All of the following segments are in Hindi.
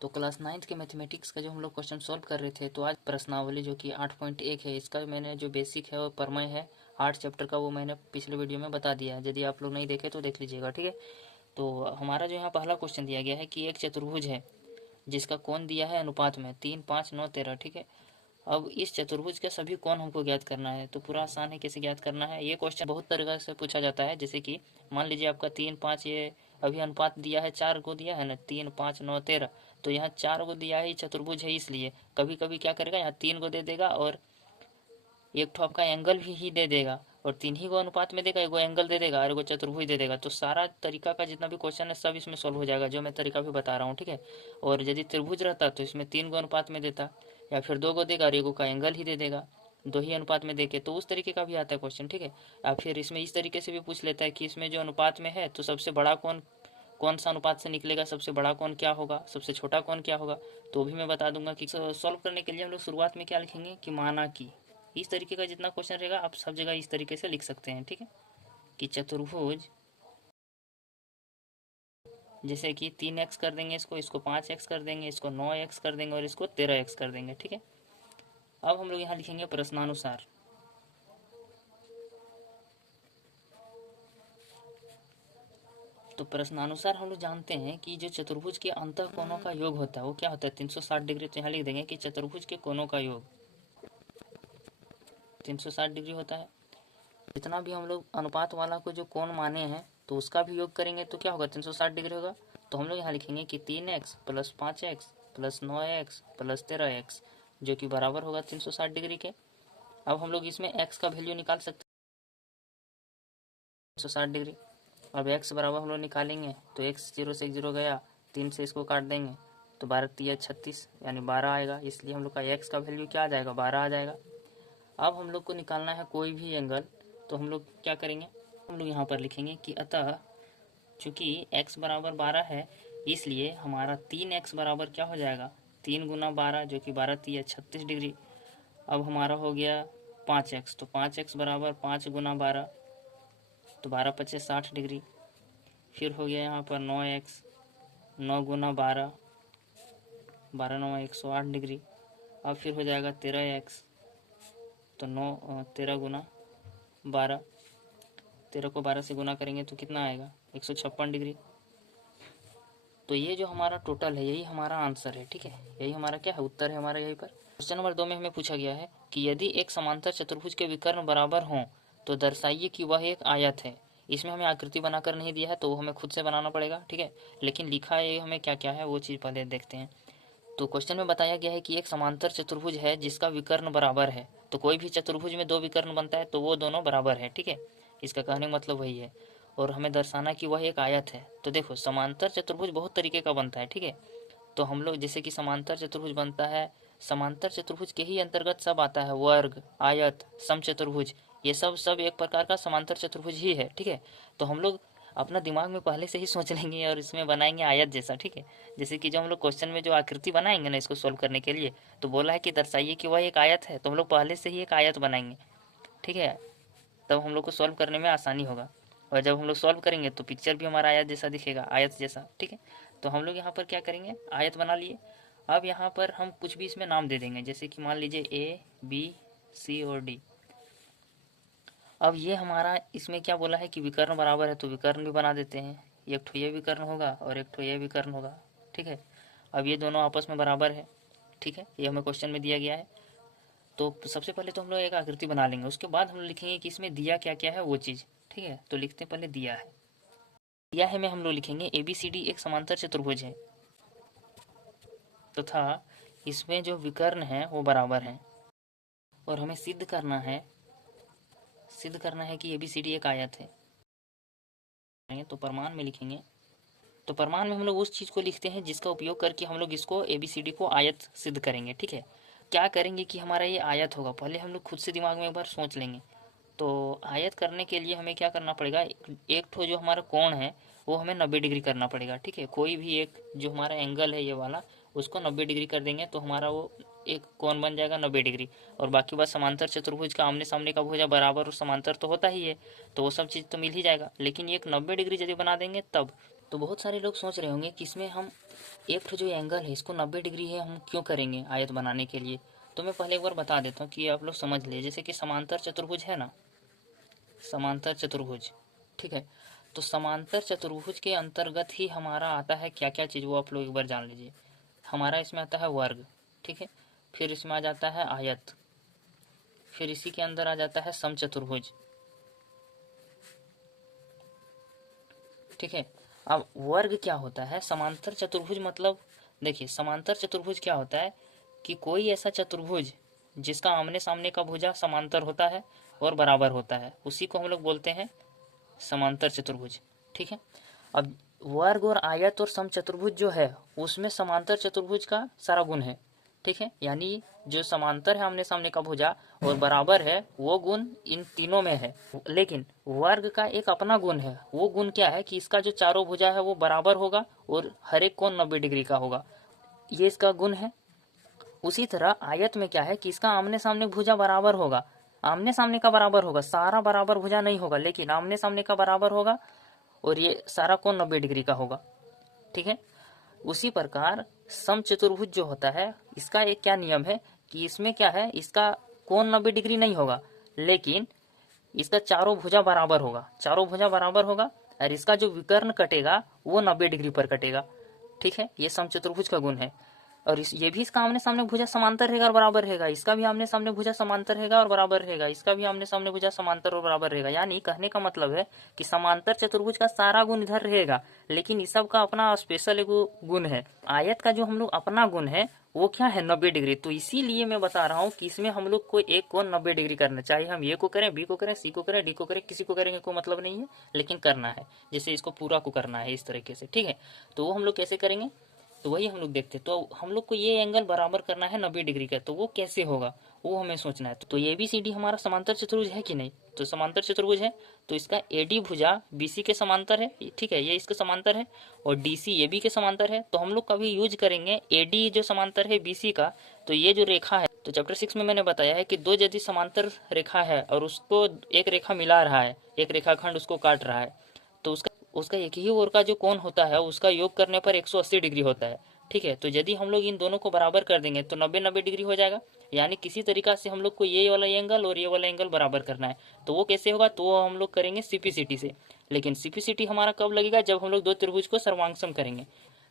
तो क्लास 9th के मैथमेटिक्स का जो हम लोग क्वेश्चन सॉल्व कर रहे थे, तो आज प्रश्नावली जो कि 8.1 है, इसका मैंने जो बेसिक है और प्रमेय है 8 चैप्टर का, वो मैंने पिछले वीडियो में बता दिया है। यदि आप लोग नहीं देखे तो देख लीजिएगा, ठीक है। तो हमारा जो यहाँ पहला क्वेश्चन दिया गया है कि एक चतुर्भुज है जिसका कोण दिया है अनुपात में 3, 5, 9, 13, ठीक है। अब इस चतुर्भुज के सभी कोण हमको ज्ञात करना है। तो पूरा आसान है, कैसे ज्ञात करना है। ये क्वेश्चन बहुत तरीके से पूछा जाता है। जैसे कि मान लीजिए आपका 3, 5, ये अभी अनुपात दिया है, 4 को दिया है ना, 3, 5, 9, 13। तो यहाँ 4 को दिया है, चतुर्भुज है, इसलिए कभी कभी क्या करेगा, यहाँ 3 को दे देगा और एक ठो आपका एंगल भी दे देगा, और 3 ही को अनुपात में देगा, एगो एंगल दे देगा और एगो चतुर्भुज दे देगा। तो सारा तरीका का जितना भी क्वेश्चन है सब इसमें सॉल्व हो जाएगा, जो मैं तरीका भी बता रहा हूँ, ठीक है। और यदि त्रिभुज रहता तो इसमें 3 को अनुपात में देता, या फिर 2 को देगा और एगो का एंगल ही दे देगा, 2 ही अनुपात में देके, तो उस तरीके का भी आता है क्वेश्चन, ठीक है। या फिर इसमें इस तरीके से भी पूछ लेता है कि इसमें जो अनुपात में है तो सबसे बड़ा कौन सा अनुपात से निकलेगा, सबसे बड़ा कौन क्या होगा, सबसे छोटा कौन क्या होगा, तो भी मैं बता दूंगा। कि सॉल्व करने के लिए हम लोग शुरुआत में क्या लिखेंगे कि माना कि, इस तरीके का जितना क्वेश्चन रहेगा आप सब जगह इस तरीके से लिख सकते हैं, ठीक है। कि चतुर्भुज, जैसे कि 3x कर देंगे, इसको 5x कर देंगे, इसको 9x कर देंगे और इसको 13x कर देंगे, ठीक है। अब हम लोग यहाँ लिखेंगे प्रश्नानुसार। तो प्रश्नानुसार हम लोग जानते हैं कि जो चतुर्भुज के अंतः कोणों का योग होता है वो क्या होता है, 360 डिग्री। तो यहाँ लिख देंगे कि चतुर्भुज के कोणों का योग 360 डिग्री होता है। जितना भी हम लोग अनुपात वाला को जो कोण माने हैं तो उसका भी योग करेंगे तो क्या होगा, 360 डिग्री होगा। तो हम लोग यहाँ लिखेंगे कि 3x plus 5x plus 9x plus 13x, जो कि बराबर होगा 360 डिग्री के। अब हम लोग इसमें x का वैल्यू निकाल सकते हैं, 360 डिग्री। अब x बराबर हम लोग निकालेंगे तो x 0 से 0 गया, 3 से इसको काट देंगे तो 12 3 36 यानी 12 आएगा। इसलिए हम लोग का x का वैल्यू क्या आ जाएगा, 12 आ जाएगा। अब हम लोग को निकालना है कोई भी एंगल, तो हम लोग क्या करेंगे, हम लोग यहाँ पर लिखेंगे कि अतः चूँकि x बराबर 12 है, इसलिए हमारा 3x बराबर क्या हो जाएगा, 3 गुना 12, जो कि 12 3 36 डिग्री। अब हमारा हो गया 5x, तो 5x बराबर 5 गुना 12, तो 12 5 60 डिग्री। फिर हो गया यहाँ पर 9x, 9 गुना 12, 12 9 108 डिग्री। अब फिर हो जाएगा 13x, तो 13 गुना 12, 13 को 12 से गुना करेंगे तो कितना आएगा, 156 डिग्री। तो ये जो हमारा टोटल है यही हमारा आंसर है, ठीक है। यही हमारा क्या है, उत्तर है हमारा यहीं पर। क्वेश्चन नंबर 2 में हमें पूछा गया है कि यदि एक समांतर चतुर्भुज के विकर्ण बराबर हों तो दर्शाइए कि वह एक आयत है। इसमें हमें आकृति बनाकर नहीं दिया है तो हमें खुद से बनाना पड़ेगा, ठीक है। लेकिन लिखा है हमें क्या क्या है वो चीज़ पहले देखते हैं। तो क्वेश्चन में बताया गया है कि एक समांतर चतुर्भुज है जिसका विकर्ण बराबर है। तो कोई भी चतुर्भुज में 2 विकर्ण बनता है तो वो दोनों बराबर है, ठीक है। इसका कहने का मतलब वही है। और हमें दर्शाना कि वह एक आयत है। तो देखो समांतर चतुर्भुज बहुत तरीके का बनता है, ठीक है। तो हम लोग जैसे कि समांतर चतुर्भुज बनता है, समांतर चतुर्भुज के ही अंतर्गत सब आता है, वर्ग, आयत, समचतुर्भुज, ये सब एक प्रकार का समांतर चतुर्भुज ही है, ठीक है। तो हम लोग अपना दिमाग में पहले से ही सोच लेंगे और इसमें बनाएंगे आयत जैसा, ठीक है। जैसे कि जो हम लोग क्वेश्चन में जो आकृति बनाएंगे ना इसको सोल्व करने के लिए, तो बोला है कि दर्शाइए कि वह एक आयत है, तो हम लोग पहले से ही एक आयत बनाएंगे, ठीक है। तब हम लोग को सॉल्व करने में आसानी होगा। और जब हम लोग सॉल्व करेंगे तो पिक्चर भी हमारा आयत जैसा दिखेगा, आयत जैसा, ठीक है। तो हम लोग यहाँ पर क्या करेंगे, आयत बना लिए। अब यहाँ पर हम कुछ भी इसमें नाम दे देंगे, जैसे कि मान लीजिए ए बी सी और डी। अब ये हमारा इसमें क्या बोला है कि विकर्ण बराबर है, तो विकर्ण भी बना देते हैं। एक ठो ये विकर्ण होगा और एक ठो ये विकर्ण होगा, ठीक है। अब ये दोनों आपस में बराबर है, ठीक है। ये हमें क्वेश्चन में दिया गया है। तो सबसे पहले तो हम लोग एक आकृति बना लेंगे, उसके बाद हम लोग लिखेंगे कि इसमें दिया क्या क्या है वो चीज़, ठीक है। तो लिखते हैं पहले दिया है। दिया है में हम लोग लिखेंगे ABCD एक समांतर चतुर्भुज है तथा इसमें जो विकर्ण है वो बराबर है। और हमें सिद्ध करना है कि ABCD एक आयत है। तो प्रमाण में लिखेंगे, तो प्रमाण में हम लोग उस चीज़ को लिखते हैं जिसका उपयोग करके हम लोग इसको ABCD को आयत सिद्ध करेंगे, ठीक है। क्या करेंगे कि हमारा ये आयत होगा, पहले हम लोग खुद से दिमाग में एक बार सोच लेंगे। तो आयत करने के लिए हमें क्या करना पड़ेगा, एक ठो जो हमारा कोण है वो हमें 90 डिग्री करना पड़ेगा, ठीक है। कोई भी एक जो हमारा एंगल है ये वाला, उसको 90 डिग्री कर देंगे तो हमारा वो एक कोण बन जाएगा 90 डिग्री। और बाकी बात समांतर चतुर्भुज का आमने सामने का भुजा बराबर और समांतर तो होता ही है, तो वो सब चीज़ तो मिल ही जाएगा। लेकिन एक 90 डिग्री यदि बना देंगे तब तो बहुत सारे लोग सोच रहे होंगे कि इसमें हम एक जो एंगल है इसको 90 डिग्री है हम क्यों करेंगे आयत बनाने के लिए। तो मैं पहले एक बार बता देता हूँ कि आप लोग समझ ले। जैसे कि समांतर चतुर्भुज है ना, समांतर चतुर्भुज, ठीक है। तो समांतर चतुर्भुज के अंतर्गत ही हमारा आता है क्या क्या चीज़, वो आप लोग एक बार जान लीजिए। हमारा इसमें आता है वर्ग, ठीक है, फिर इसमें आ जाता है आयत, फिर इसी के अंदर आ जाता है समचतुर्भुज, ठीक है। अब वर्ग क्या होता है, समांतर चतुर्भुज मतलब देखिए समांतर चतुर्भुज क्या होता है कि कोई ऐसा चतुर्भुज जिसका आमने सामने का भुजा समांतर होता है और बराबर होता है, उसी को हम लोग बोलते हैं समांतर चतुर्भुज, ठीक है। अब वर्ग और आयत और समचतुर्भुज जो है उसमें समांतर चतुर्भुज का सारा गुण है, ठीक है। यानी जो समांतर है आमने सामने का भुजा और बराबर है वो गुण इन तीनों में है। लेकिन वर्ग का एक अपना गुण है, वो गुण क्या है कि इसका जो चारों भुजा है वो बराबर होगा और हर एक कोण 90 डिग्री का होगा, ये इसका गुण है। उसी तरह आयत में क्या है कि इसका आमने सामने भुजा बराबर होगा, आमने सामने का बराबर होगा, सारा बराबर भुजा नहीं होगा लेकिन आमने सामने का बराबर होगा और ये सारा कोण 90 डिग्री का होगा, ठीक है। उसी प्रकार समचतुर्भुज जो होता है इसका एक क्या नियम है कि इसमें क्या है, इसका कोण 90 डिग्री नहीं होगा लेकिन इसका चारों भुजा बराबर होगा, चारों भुजा बराबर होगा और इसका जो विकर्ण कटेगा वो 90 डिग्री पर कटेगा, ठीक है। ये समचतुर्भुज का गुण है। और ये भी इसका आमने सामने भुजा समांतर रहेगा और बराबर रहेगा, इसका भी आमने सामने भुजा समांतर रहेगा और बराबर रहेगा, इसका भी आमने सामने भुजा समांतर और बराबर रहेगा। यानी कहने का मतलब है कि समांतर चतुर्भुज का सारा गुण इधर रहेगा लेकिन इस सब का अपना स्पेशल एक गुण है। आयत का जो हम लोग अपना गुण है वो क्या है 90 डिग्री। तो इसीलिए मैं बता रहा हूँ कि इसमें हम लोग को एक कोण 90 डिग्री करना चाहिए, हम ए को करें, बी को करें, सी को करें, डी को करें, किसी को करेंगे कोई मतलब नहीं है, लेकिन करना है। जैसे इसको पूरा को करना है इस तरीके से, ठीक है। तो वो हम लोग कैसे करेंगे तो वही हम लोग देखते हैं। तो हम लोग को ये एंगल बराबर करना है 90 डिग्री का, तो वो कैसे होगा वो हमें सोचना है। तो ये बी सी डी हमारा समांतर चतुर्भुज है कि नहीं, तो समांतर चतुर्भुज है तो इसका ए डी भुजा बी सी के समांतर है, ठीक है, ये इसके समांतर है और डी सी ए बी के समांतर है। तो हम लोग कभी यूज करेंगे ए डी जो समांतर है बी सी का, तो ये जो रेखा है, तो चैप्टर 6 में मैंने बताया है कि दो यदि समांतर रेखा है और उसको एक रेखा मिला रहा है, एक रेखाखंड उसको काट रहा है, तो उसका एक ही ओर का जो कोण होता है उसका योग करने पर 180 डिग्री होता है, ठीक है। तो यदि हम लोग इन दोनों को बराबर कर देंगे तो 90-90 डिग्री हो जाएगा। यानी किसी तरीका से हम लोग को ये वाला एंगल और ये वाला एंगल बराबर करना है। तो वो कैसे होगा, तो वो हम लोग करेंगे सीपीसीटी से। लेकिन सीपीसीटी हमारा कब लगेगा, जब हम लोग दो त्रिभुज को सर्वांगसम करेंगे।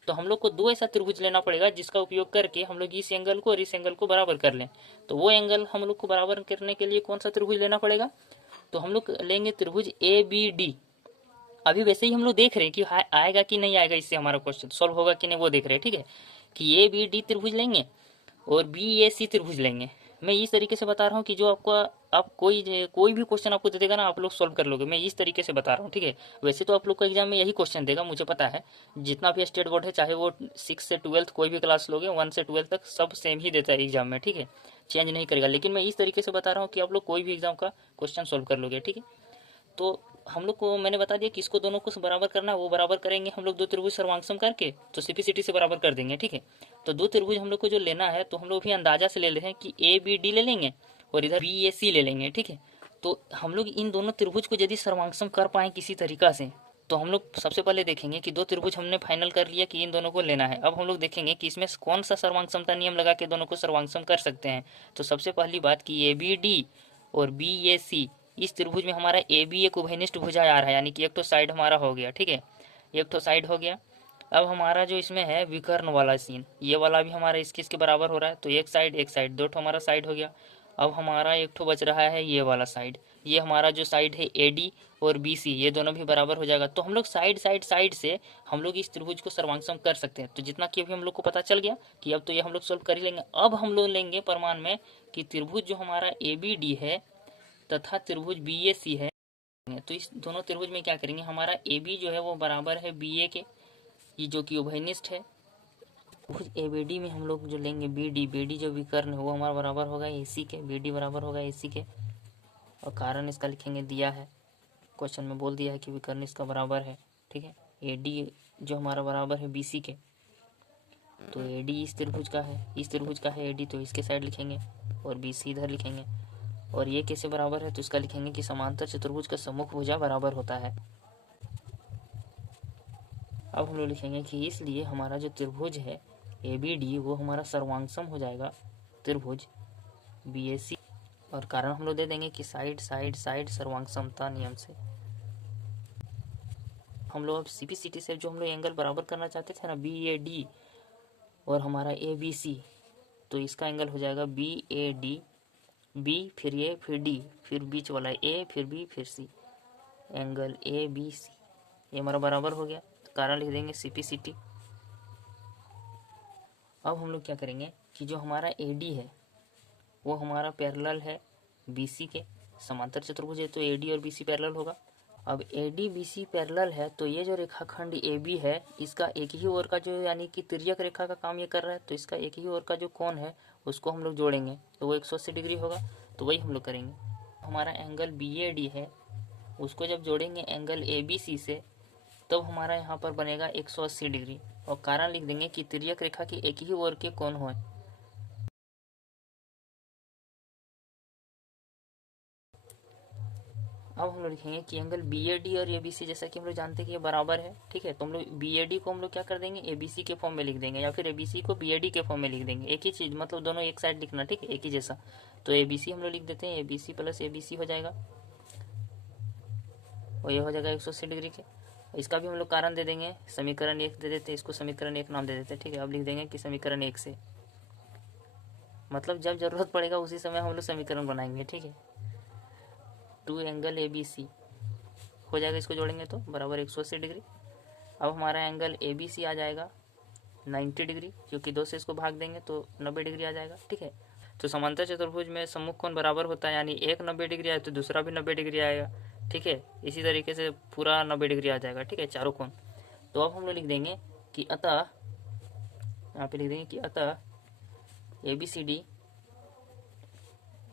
तो हम लोग को दो ऐसा त्रिभुज लेना पड़ेगा जिसका उपयोग करके हम लोग इस एंगल को और इस एंगल को बराबर कर लें। तो वो एंगल हम लोग को बराबर करने के लिए कौन सा त्रिभुज लेना पड़ेगा, तो हम लोग लेंगे त्रिभुज ए बी डी। अभी वैसे ही हम लोग देख रहे हैं कि आएगा कि नहीं आएगा, इससे हमारा क्वेश्चन सॉल्व होगा कि नहीं वो देख रहे हैं, ठीक है। कि ए बी डी त्रिभुज लेंगे और बी ए सी त्रिभुज लेंगे। मैं इस तरीके से बता रहा हूँ कि जो आपको आप कोई भी क्वेश्चन आपको दे देगा ना, आप लोग सॉल्व कर लोगे। मैं इस तरीके से बता रहा हूँ, ठीक है। वैसे तो आप लोग को एग्जाम में यही क्वेश्चन देगा, मुझे पता है। जितना भी स्टेट बोर्ड है, चाहे वो 6 से 12 कोई भी क्लास लोगे, 1 से 12 तक सब सेम ही देता है एग्जाम में, ठीक है, चेंज नहीं करेगा। लेकिन मैं इस तरीके से बता रहा हूँ कि आप लोग कोई भी एग्जाम का क्वेश्चन सॉल्व कर लोगे, ठीक है। तो हम लोग को मैंने बता दिया कि इसको दोनों को बराबर करना है, वो बराबर करेंगे हम लोग दो त्रिभुज सर्वांगसम करके, तो सीपीसीटी से बराबर कर देंगे, ठीक है। तो दो त्रिभुज हम लोग को जो लेना है तो हम लोग भी अंदाजा से ले लेते हैं कि ए बी डी ले लेंगे और इधर बी ए सी ले लेंगे, ठीक है। तो हम लोग इन दोनों त्रिभुज को यदि सर्वांगसम कर पाए किसी तरीका से, तो हम लोग सबसे पहले देखेंगे कि दो त्रिभुज हमने फाइनल कर लिया कि इन दोनों को लेना है। अब हम लोग देखेंगे कि इसमें कौन सा सर्वांगसमता नियम लगा के दोनों को सर्वांगसम कर सकते हैं। तो सबसे पहली बात कि ए बी डी और बी ए सी, इस त्रिभुज में हमारा ए बी एक उभयनिष्ठ भुजा आ रहा है, यानी कि एक तो साइड हमारा हो गया, ठीक है, एक तो साइड हो गया। अब हमारा जो इसमें है विकर्ण वाला सीन, ये वाला भी हमारा इसके बराबर हो रहा है, तो एक साइड दो ठो हमारा साइड हो गया। अब हमारा एक ठो बच रहा है ये वाला साइड, ये हमारा जो साइड है ए डी और बी सी, ये दोनों भी बराबर हो जाएगा। तो हम लोग साइड से हम लोग इस त्रिभुज को सर्वांगसम कर सकते हैं। तो जितना कि अभी हम लोग को पता चल गया कि अब तो ये हम लोग सोल्व कर ही लेंगे। अब हम लोग लेंगे प्रमाण में कि त्रिभुज जो हमारा ए बी डी है तथा त्रिभुज बी ए सी है, तो इस दोनों त्रिभुज में क्या करेंगे, हमारा ए बी जो है वो बराबर है बी ए के, ये जो कि उभयनिष्ठ है। त्रिभुज ए बी डी में हम लोग जो लेंगे बी डी जो विकर्ण है वो हमारा बराबर होगा ए सी के, बी डी बराबर होगा ए सी के। और कारण इसका लिखेंगे, दिया है क्वेश्चन में, बोल दिया है कि विकर्ण इसका बराबर है, ठीक है। ए डी जो हमारा बराबर है बी सी के, तो ए डी इस त्रिभुज का है, इस त्रिभुज का है ए डी, तो इसके साइड लिखेंगे और बी सी इधर लिखेंगे। और ये कैसे बराबर है, तो इसका लिखेंगे कि समांतर चतुर्भुज का सम्मुख भुजा बराबर होता है। अब हम लोग लिखेंगे कि इसलिए हमारा जो त्रिभुज है ABD वो हमारा सर्वांगसम हो जाएगा त्रिभुज BAC, और कारण हम लोग दे देंगे कि साइड साइड साइड सर्वांगसमता नियम से। हम लोग अब CPCT से जो हम लोग एंगल बराबर करना चाहते थे ना BAD और हमारा ABC, तो इसका एंगल हो जाएगा BAD, B फिर A फिर D फिर बीच वाला A फिर B फिर C, एंगल ABC ये हमारा बराबर हो गया। कारण लिख देंगे CPCT। अब हम लोग क्या करेंगे कि जो हमारा AD है वो हमारा पैरेलल है BC के, समांतर चतुर्भुज है तो AD और BC पैरेलल होगा। अब AD BC पैरेलल है तो ये जो रेखाखंड AB है इसका एक ही ओर का जो यानी कि तिर्यक रेखा का काम ये कर रहा है, तो इसका एक ही ओर का जो कोण है उसको हम लोग जोड़ेंगे तो वो 180 डिग्री होगा। तो वही हम लोग करेंगे। हमारा एंगल BAD है उसको जब जोड़ेंगे एंगल ABC से तब हमारा यहाँ पर बनेगा 180 डिग्री, और कारण लिख देंगे कि तिर्यक रेखा की एक ही ओर के कोण हो। अब हम लोग लिखेंगे कि एंगल BAD और ABC जैसा कि हम लोग जानते हैं कि ये बराबर है, ठीक है। तो हम लोग BAD को हम लोग क्या कर देंगे ABC के फॉर्म में लिख देंगे, या फिर ABC को BAD के फॉर्म में लिख देंगे, एक ही चीज़, मतलब दोनों एक साइड लिखना, ठीक है, एक ही जैसा। तो ABC हम लोग लिख देते हैं, ABC प्लस ABC हो जाएगा और ये हो जाएगा 180 डिग्री के। इसका भी हम लोग कारण दे देंगे, समीकरण 1 दे देते हैं, इसको समीकरण 1 नाम दे देते हैं, ठीक है। अब लिख देंगे कि समीकरण 1 से, मतलब जब जरूरत पड़ेगा उसी समय हम लोग समीकरण बनाएंगे, ठीक है। 2 एंगल ABC हो जाएगा, इसको जोड़ेंगे तो बराबर 180 डिग्री। अब हमारा एंगल ABC आ जाएगा 90 डिग्री, क्योंकि 2 से इसको भाग देंगे तो 90 डिग्री आ जाएगा, ठीक है। तो समांतर चतुर्भुज में सम्मुख कोण बराबर होता है, यानी एक 90 डिग्री आए तो दूसरा भी 90 डिग्री आएगा, ठीक है। इसी तरीके से पूरा 90 डिग्री आ जाएगा, ठीक है, चारों कोण। तो अब हम लोग लिख देंगे कि अतः, यहाँ पे लिख देंगे कि अतः ABCD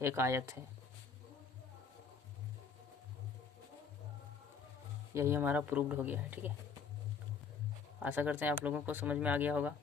एक आयत है। यही हमारा प्रूव्ड हो गया है, ठीक है। आशा करते हैं आप लोगों को समझ में आ गया होगा।